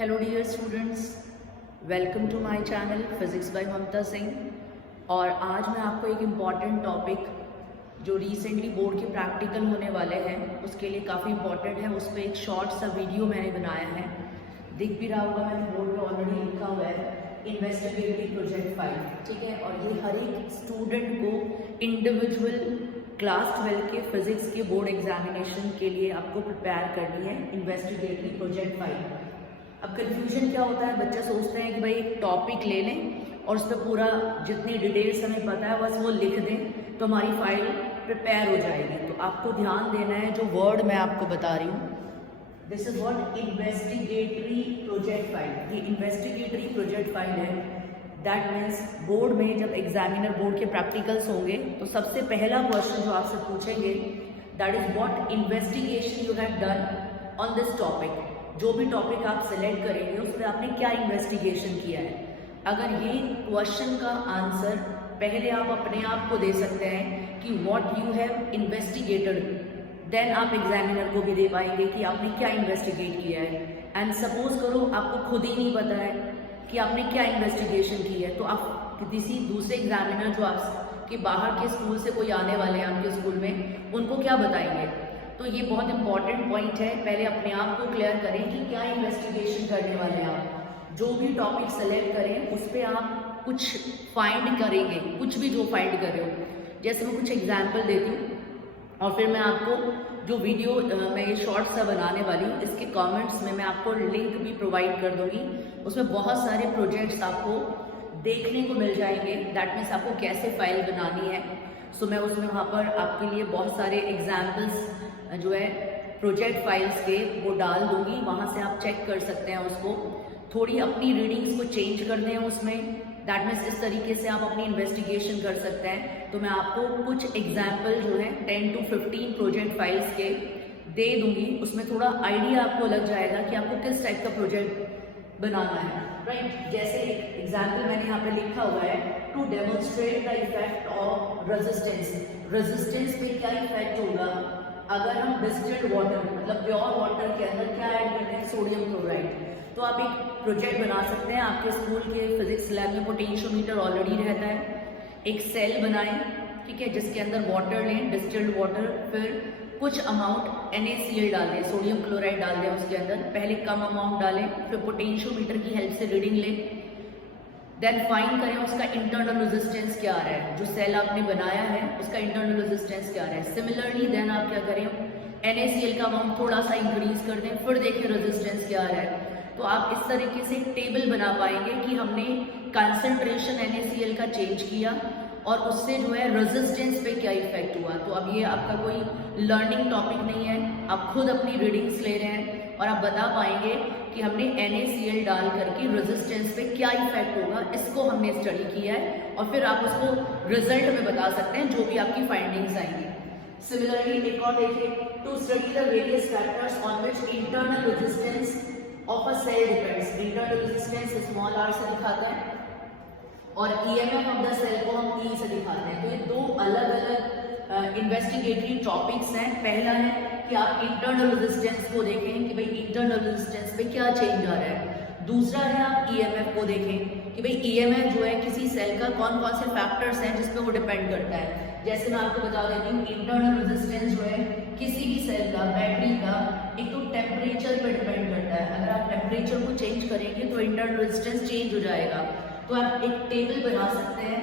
Hello dear students, welcome to my channel physics by Mamta Singh. और आज मैं आपको एक इम्पॉर्टेंट टॉपिक जो रिसेंटली बोर्ड के प्रैक्टिकल होने वाले हैं उसके लिए काफ़ी इम्पॉर्टेंट है, उस पर एक शॉर्ट सा वीडियो मैंने बनाया है। दिख भी रहा होगा, मैंने बोर्ड पे ऑलरेडी लिखा हुआ है इन्वेस्टिगेटिव प्रोजेक्ट फाइल, ठीक है। और ये हर एक स्टूडेंट को इंडिविजुअल क्लास 12 के फिज़िक्स के बोर्ड एग्जामिनेशन के लिए आपको प्रिपेयर करनी है इन्वेस्टिगेटिव प्रोजेक्ट फाइल। अब कन्फ्यूजन क्या होता है, बच्चे सोचते हैं कि भाई एक टॉपिक ले लें और उस पर पूरा जितनी डिटेल्स हमें पता है बस वो लिख दें तो हमारी फाइल प्रिपेयर हो जाएगी। तो आपको ध्यान देना है, जो वर्ड मैं आपको बता रही हूँ, this is what investigatory project file. ये इन्वेस्टिगेटरी प्रोजेक्ट फाइल है। दैट मीन्स बोर्ड में जब एग्जामिनर बोर्ड के प्रैक्टिकल्स होंगे तो सबसे पहला क्वेश्चन जो आपसे पूछेंगे that is what investigation you have done on this topic. जो भी टॉपिक आप सिलेक्ट करेंगे उसमें आपने क्या इन्वेस्टिगेशन किया है। अगर ये क्वेश्चन का आंसर पहले आप अपने आप को दे सकते हैं कि what you have investigated, then आप एग्जामिनर को भी दे पाएंगे कि आपने क्या इन्वेस्टिगेट किया है। एंड सपोज करो आपको खुद ही नहीं पता है कि आपने क्या इन्वेस्टिगेशन की है, तो आप किसी दूसरे एग्जामिनर जो आपके बाहर के स्कूल से कोई आने वाले हैं आपके स्कूल में, उनको क्या बताएंगे। तो ये बहुत इंपॉर्टेंट पॉइंट है, पहले अपने आप को क्लियर करें कि क्या इन्वेस्टिगेशन करने वाले हैं आप। जो भी टॉपिक सेलेक्ट करें उस पर आप कुछ फाइंड करेंगे, कुछ भी जो फाइंड कर रहे हो। जैसे मैं कुछ एग्जाम्पल देती हूँ और फिर मैं आपको जो वीडियो मैं ये शॉर्ट सा बनाने वाली हूँ इसके कमेंट्स में मैं आपको लिंक भी प्रोवाइड कर दूँगी। उसमें बहुत सारे प्रोजेक्ट्स आपको देखने को मिल जाएंगे। दैट मीन्स आपको कैसे फाइल बनानी है। सो मैं उसमें वहाँ पर आपके लिए बहुत सारे एग्जाम्पल्स जो है प्रोजेक्ट फाइल्स के वो डाल दूंगी, वहाँ से आप चेक कर सकते हैं उसको। थोड़ी अपनी रीडिंग्स को चेंज कर दें उसमें, दैट मीन्स इस तरीके से आप अपनी इन्वेस्टिगेशन कर सकते हैं। तो मैं आपको कुछ एग्जाम्पल जो है 10 to 15 प्रोजेक्ट फाइल्स के दे दूंगी, उसमें थोड़ा आइडिया आपको लग जाएगा कि आपको किस टाइप का प्रोजेक्ट बनाना है, राइट। जैसे एग्जाम्पल मैंने यहाँ पे लिखा हुआ है, to demonstrate the effect of resistance. Resistance पे क्या इफेक्ट होगा अगर हम डिस्टिल्ड वाटर मतलब प्योर वाटर के अंदर क्या ऐड करते हैं, सोडियम क्लोराइड। तो आप एक प्रोजेक्ट बना सकते हैं, आपके स्कूल के फिजिक्स लैब में पोटेंशियोमीटर ऑलरेडी रहता है। एक सेल बनाएं, ठीक है, जिसके अंदर वाटर लें, डिस्टिल्ड वाटर, फिर कुछ अमाउंट NaCl डाल दें, सोडियम क्लोराइड डाल दें उसके अंदर। पहले कम अमाउंट डालें, फिर पोटेंशियोमीटर की हेल्प से रीडिंग लें, देन फाइंड करें उसका इंटरनल रेजिस्टेंस क्या आ रहा है। जो सेल आपने बनाया है उसका इंटरनल रेजिस्टेंस क्या आ रहा है। सिमिलरली देन आप क्या करें, NaCl का अमाउंट थोड़ा सा इंक्रीज कर दें, फिर देखें रेजिस्टेंस क्या आ रहा है। तो आप इस तरीके से एक टेबल बना पाएंगे कि हमने कंसंट्रेशन NaCl का चेंज किया और उससे जो है रेजिस्टेंस पे क्या इफेक्ट हुआ। तो अब ये आपका कोई लर्निंग टॉपिक नहीं है, आप खुद अपनी रीडिंग्स ले रहे हैं और आप बता पाएंगे कि हमने NaCl डाल करके रेजिस्टेंस पे क्या इफेक्ट होगा, इसको हमने स्टडी किया है। और फिर आप उसको रिजल्ट में बता सकते हैं जो भी आपकी फाइंडिंग्स आएंगी। सिमिलरली एक और देखिए, to study the various factors on which internal resistance of a cell depends. Internal resistance small r से दिखाते हैं और EMF ऑफ द सेल को हम E से दिखाते हैं। तो ये दो अलग अलग इन्वेस्टिगेटरी टॉपिक्स हैं। पहला है कि आप इंटरनल रेजिस्टेंस को देखें कि भाई इंटरनल रेजिस्टेंस पे क्या चेंज आ रहा है। दूसरा है आप EMF को देखें कि भाई EMF जो है किसी सेल का कौन कौन से फैक्टर्स हैं जिस पे वो डिपेंड करता है। जैसे मैं आपको बता देती हूँ, इंटरनल रेजिस्टेंस जो है किसी भी सेल का, बैटरी का, एक तो टेम्परेचर पे डिपेंड करता है। अगर आप टेम्परेचर को चेंज करेंगे तो इंटरनल रेजिस्टेंस चेंज हो जाएगा। तो आप एक टेबल बना सकते हैं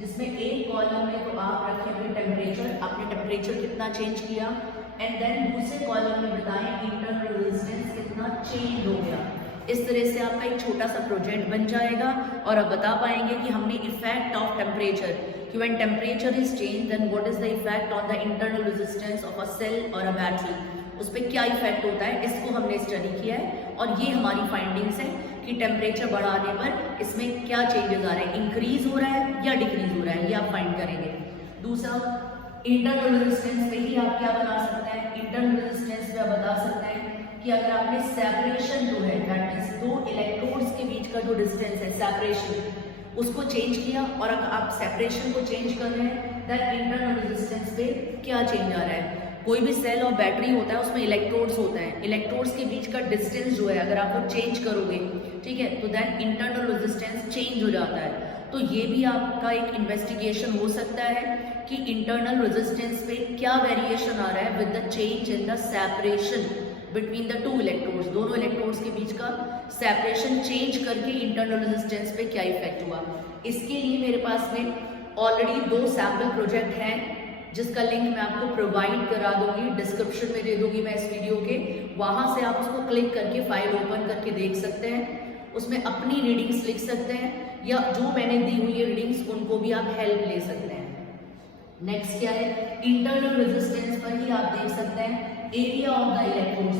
जिसमें एक कॉलम में तो आप रखें अपने टेम्परेचर, आपने टेम्परेचर कितना चेंज किया, एंड देन दूसरे कॉलम में बताएं इंटरनल रेजिस्टेंस कितना चेंज हो गया। इस तरह से आपका एक छोटा सा प्रोजेक्ट बन जाएगा और आप बता पाएंगे कि हमने इफेक्ट ऑफ टेम्परेचर, कि when temperature is change then what is the effect on the internal resistance of a cell और अ बैटरी, उस पर क्या इफेक्ट होता है, इसको हमने स्टडी किया है। और ये हमारी फाइंडिंग्स है कि टेम्परेचर बढ़ाने पर इसमें क्या चेंजेस आ रहे हैं, इंक्रीज हो रहा है या डिक्रीज हो रहा है, ये आप फाइंड करेंगे। दूसरा, इंटरनल रेजिस्टेंस पे ही आप क्या बना सकते हैं, इंटरनल रेजिस्टेंस पे आप बता सकते हैं कि अगर आपने सेपरेशन जो है, दैट मीन्स दो इलेक्ट्रोड्स के बीच का जो डिस्टेंस है, सेपरेशन, उसको चेंज किया और अगर आप सेपरेशन को चेंज कर रहे हैं दैट इंटरनल रेजिस्टेंस पे क्या चेंज आ रहा है। कोई भी सेल और बैटरी होता है उसमें इलेक्ट्रोड्स होते हैं, इलेक्ट्रोड्स के बीच का डिस्टेंस जो है अगर आप वो चेंज करोगे, ठीक है, तो देन इंटरनल रेजिस्टेंस चेंज हो जाता है। तो ये भी आपका एक इन्वेस्टिगेशन हो सकता है कि इंटरनल रेजिस्टेंस पे क्या वेरिएशन आ रहा है with the change in the separation between the two electrodes, दोनों इलेक्ट्रोड्स के बीच का सेपरेशन चेंज करके इंटरनल रेजिस्टेंस पे क्या इफेक्ट हुआ। इसके लिए मेरे पास में ऑलरेडी 2 सैम्पल प्रोजेक्ट हैं जिसका लिंक मैं आपको प्रोवाइड करा दूंगी, डिस्क्रिप्शन में दे दूंगी मैं इस वीडियो के, वहां से आप उसको क्लिक करके फाइल ओपन करके देख सकते हैं, उसमें अपनी रीडिंग्स लिख सकते हैं या जो मैंने दी हुई है रीडिंग्स उनको भी आप हेल्प ले सकते हैं। नेक्स्ट क्या है, इंटरनल रेजिस्टेंस पर ही आप देख सकते हैं एरिया ऑफ द इलेक्ट्रोड्स,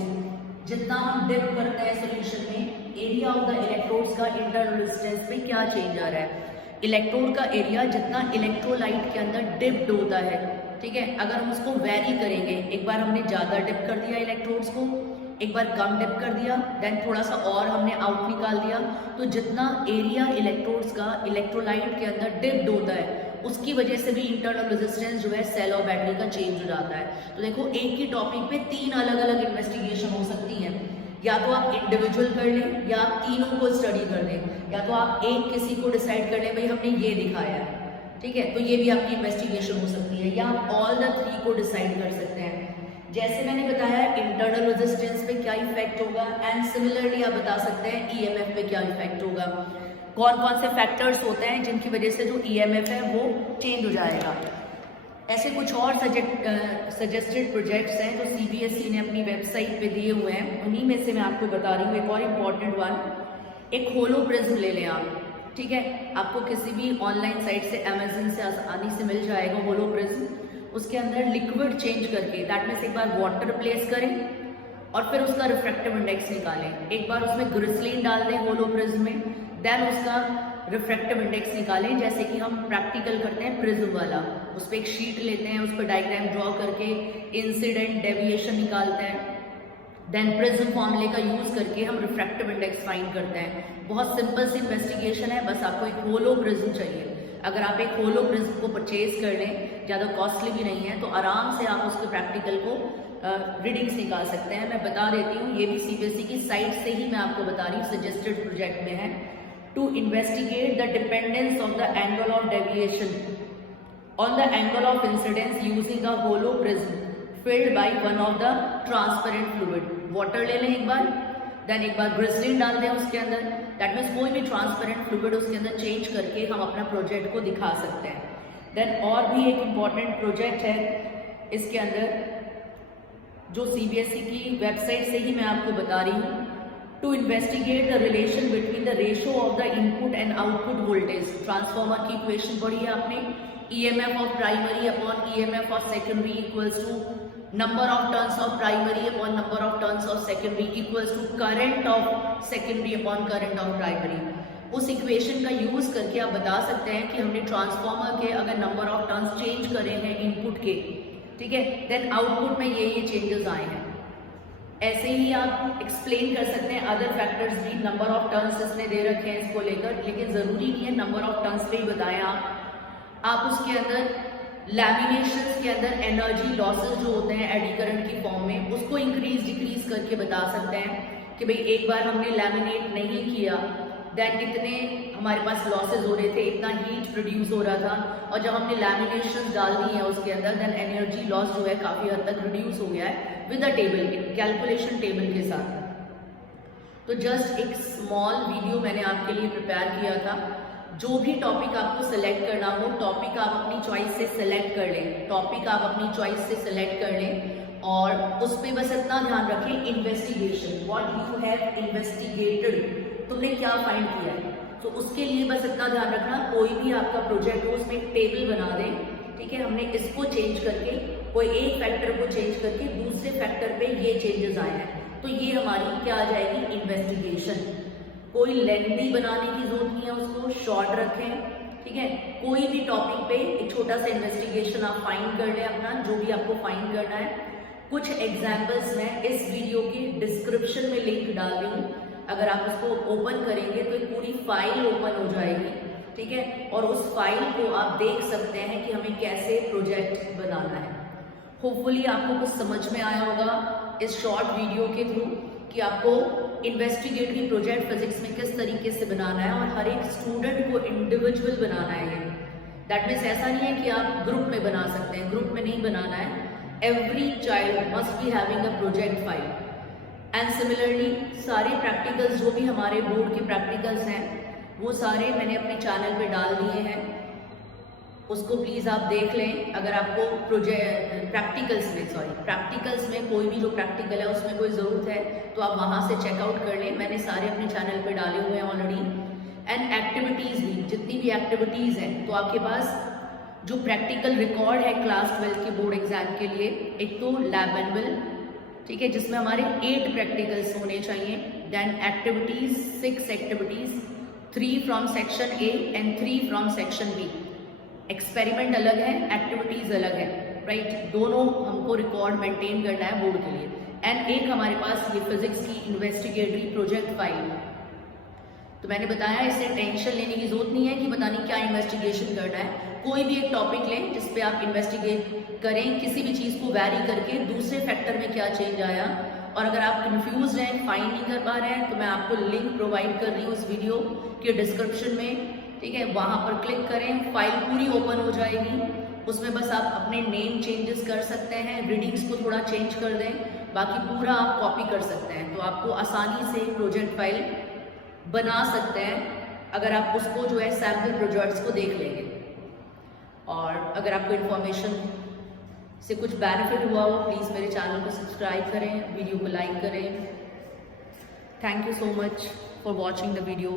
जितना हम डिप करते हैं सोल्यूशन में एरिया ऑफ द इलेक्ट्रोड्स का इंटरनल रेजिस्टेंस पे क्या चेंज आ रहा है। इलेक्ट्रोड का एरिया जितना इलेक्ट्रोलाइट के अंदर डिप्ड होता है, ठीक है, अगर हम उसको वेरी करेंगे, एक बार हमने ज़्यादा डिप कर दिया इलेक्ट्रोड्स को, एक बार कम डिप कर दिया, देन थोड़ा सा और हमने आउट निकाल दिया, तो जितना एरिया इलेक्ट्रोड्स का इलेक्ट्रोलाइट के अंदर डिप्ड होता है उसकी वजह से भी इंटरनल रेजिस्टेंस जो है सेल और बैटरी का चेंज हो जाता है। तो देखो एक ही टॉपिक पे 3 अलग अलग इन्वेस्टिगेशन हो सकती हैं, या तो आप इंडिविजुअल कर लें या आप तीनों को स्टडी कर लें, या तो आप एक किसी को डिसाइड कर लें भाई हमने ये दिखाया है, ठीक है, तो ये भी आपकी इन्वेस्टिगेशन हो सकती है, या आप ऑल द 3 को डिसाइड कर सकते हैं। जैसे मैंने बताया इंटरनल रेजिस्टेंस पे क्या इफेक्ट होगा, एंड सिमिलरली आप बता सकते हैं ईएमएफ पे क्या इफेक्ट होगा, कौन कौन से फैक्टर्स होते हैं जिनकी वजह से जो ईएमएफ है वो चेंज हो जाएगा। ऐसे कुछ और सजेस्टेड प्रोजेक्ट्स हैं जो सीबीएसई ने अपनी वेबसाइट पे दिए हुए हैं, उन्हीं में से मैं आपको बता रही हूँ एक और इम्पॉर्टेंट वन, एक होलो प्रिज्म ले लें आप, ठीक है, आपको किसी भी ऑनलाइन साइट से अमेजन से आसानी से मिल जाएगा होलो प्रिज्म। उसके अंदर लिक्विड चेंज करके दैट मीन्स एक बार वाटर प्लेस करें और फिर उसका रिफ्रैक्टिव इंडेक्स निकालें, एक बार उसमें ग्लिसरीन डाल दें होलो प्रिज्म में, देन उसका रिफ्रैक्टिव इंडेक्स निकालें, जैसे कि हम प्रैक्टिकल करते हैं प्रिज्म वाला, उस पर एक शीट लेते हैं, उस पर डायग्राम ड्रॉ करके इंसिडेंट डेविएशन निकालते हैं, देन प्रिज्म फॉर्मूले का यूज करके हम रिफ्रैक्टिव इंडेक्स फाइंड करते हैं। बहुत सिंपल सी इन्वेस्टिगेशन है, बस आपको एक होलो प्रिज्म चाहिए। अगर आप एक होलो प्रिज्म को परचेज कर लें, ज़्यादा कॉस्टली भी नहीं है, तो आराम से आप उसके प्रैक्टिकल को रीडिंग्स निकाल सकते हैं। मैं बता देती हूँ, ये भी सीबीएसई की साइट से ही मैं आपको बता रही हूँ, सजेस्टेड प्रोजेक्ट में है, to investigate the dependence of the angle of deviation on the angle of incidence using the hollow prism filled by one of the transparent fluid. Water ले लें एक बार, देन एक बार ग्लिसरीन डाल दें उसके अंदर, दैट मीन्स कोई भी ट्रांसपेरेंट फ्लूइड उसके अंदर चेंज करके हम अपना प्रोजेक्ट को दिखा सकते हैं। देन और भी एक इम्पॉर्टेंट प्रोजेक्ट है इसके अंदर जो सीबीएसई की वेबसाइट से ही मैं आपको बता रही हूँ, to investigate the relation between the ratio of the input and output voltage. Transformer की इक्वेशन पढ़ी है आपने, EMF of primary upon EMF of secondary equals to number of turns of primary upon number of turns of secondary equals to current of secondary upon current of primary। उस equation का use करके आप बता सकते हैं कि हमने transformer के अगर नंबर ऑफ टर्न्स चेंज करे हैं इनपुट के, ठीक है, देन आउटपुट में ये चेंजेस आए हैं। ऐसे ही आप एक्सप्लेन कर सकते हैं अदर फैक्टर्स भी, नंबर ऑफ टर्न्स इसने दे रखे हैं इसको लेकर, लेकिन जरूरी नहीं है नंबर ऑफ टर्न्स पे ही बताएं आप उसके अंदर लैमिनेशंस के अंदर एनर्जी लॉसेस जो होते हैं एडी करंट की फॉर्म में, उसको इंक्रीज डिक्रीज करके बता सकते हैं कि भाई एक बार हमने लैमिनेट नहीं किया, देन कितने हमारे पास लॉसेस हो रहे थे, इतना हीट प्रोड्यूस हो रहा था, और जब हमने लैमिनेशन डाल दी है उसके अंदर, देन एनर्जी लॉस जो है काफ़ी हद तक रिड्यूस हो गया है with a table, calculation table के साथ। तो जस्ट एक स्मॉल वीडियो मैंने आपके लिए प्रिपेयर किया था। जो भी टॉपिक आपको सेलेक्ट करना हो, टॉपिक आप अपनी चॉइस से सेलेक्ट कर लें, टॉपिक आप अपनी चॉइस से सेलेक्ट कर लें और उस पर बस इतना ध्यान रखें investigation, what you have investigated, तुमने क्या फाइंड किया है। तो उसके लिए बस इतना ध्यान रखना, कोई भी आपका प्रोजेक्ट हो उसमें एक टेबल बना दें, ठीक है, हमने इसको चेंज करके, कोई एक फैक्टर को चेंज करके दूसरे फैक्टर पे ये चेंजेस आए हैं, तो ये हमारी क्या आ जाएगी इन्वेस्टिगेशन। कोई लेंथी बनाने की जरूरत नहीं है, उसको शॉर्ट रखें, ठीक है। कोई भी टॉपिक पे एक छोटा सा इन्वेस्टिगेशन आप फाइंड कर लें अपना, जो भी आपको फाइंड करना है। कुछ एग्जाम्पल्स मैं इस वीडियो के डिस्क्रिप्शन में लिंक डाल रही हूँ, अगर आप उसको ओपन करेंगे तो एक पूरी फाइल ओपन हो जाएगी, ठीक है, और उस फाइल को आप देख सकते हैं कि हमें कैसे प्रोजेक्ट बनाना है। होपफुली आपको कुछ समझ में आया होगा इस शॉर्ट वीडियो के थ्रू कि आपको इन्वेस्टिगेटरी प्रोजेक्ट फिजिक्स में किस तरीके से बनाना है और हर एक स्टूडेंट को इंडिविजुअल बनाना है। दैट मीन्स ऐसा नहीं है कि आप ग्रुप में बना सकते हैं, ग्रुप में नहीं बनाना है। Every child must be having a project file. And similarly सारे प्रैक्टिकल्स जो भी हमारे बोर्ड के प्रैक्टिकल्स हैं वो सारे मैंने अपने चैनल पे डाल दिए हैं, उसको प्लीज़ आप देख लें। अगर आपको प्रैक्टिकल्स में कोई भी जो प्रैक्टिकल है उसमें कोई ज़रूरत है तो आप वहाँ से चेकआउट कर लें, मैंने सारे अपने चैनल पे डाले हुए हैं ऑलरेडी। एंड एक्टिविटीज़ भी, जितनी भी एक्टिविटीज़ हैं तो आपके पास जो प्रैक्टिकल रिकॉर्ड है क्लास 12 के बोर्ड एग्जाम के लिए, एक तो लैब एनुअल, ठीक है, जिसमें हमारे 8 प्रैक्टिकल्स होने चाहिए। Then activities 6 activities, 3 from section A and 3 from section B. Experiment अलग है, एक्टिविटीज़ अलग है, राइट। दोनों हमको रिकॉर्ड मेंटेन करना है बोर्ड के लिए। एंड एक हमारे पास ये फिजिक्स की इन्वेस्टिगेटरी प्रोजेक्ट फाइल। तो मैंने बताया इससे टेंशन लेने की जरूरत नहीं है कि पता नहीं क्या इन्वेस्टिगेशन करना है। कोई भी एक टॉपिक लें जिस पे आप इन्वेस्टिगेट करें, किसी भी चीज़ को वैरी करके दूसरे फैक्टर में क्या चेंज आया। और अगर आप कंफ्यूज हैं, फाइंड नहीं कर पा रहे हैं, तो मैं आपको लिंक प्रोवाइड कर रही हूँ इस वीडियो के डिस्क्रिप्शन में, ठीक है। वहाँ पर क्लिक करें, फाइल पूरी ओपन हो जाएगी। उसमें बस आप अपने नेम चेंजेस कर सकते हैं, रीडिंग्स को थोड़ा चेंज कर दें, बाकी पूरा आप कॉपी कर सकते हैं। तो आपको आसानी से प्रोजेक्ट फाइल बना सकते हैं अगर आप उसको जो है सैम्पल प्रोजेक्ट्स को देख लेंगे। और अगर आपको इन्फॉर्मेशन से कुछ बेनिफिट हुआ हो प्लीज़ मेरे चैनल को सब्सक्राइब करें, वीडियो को लाइक करें। Thank you so much for watching the video.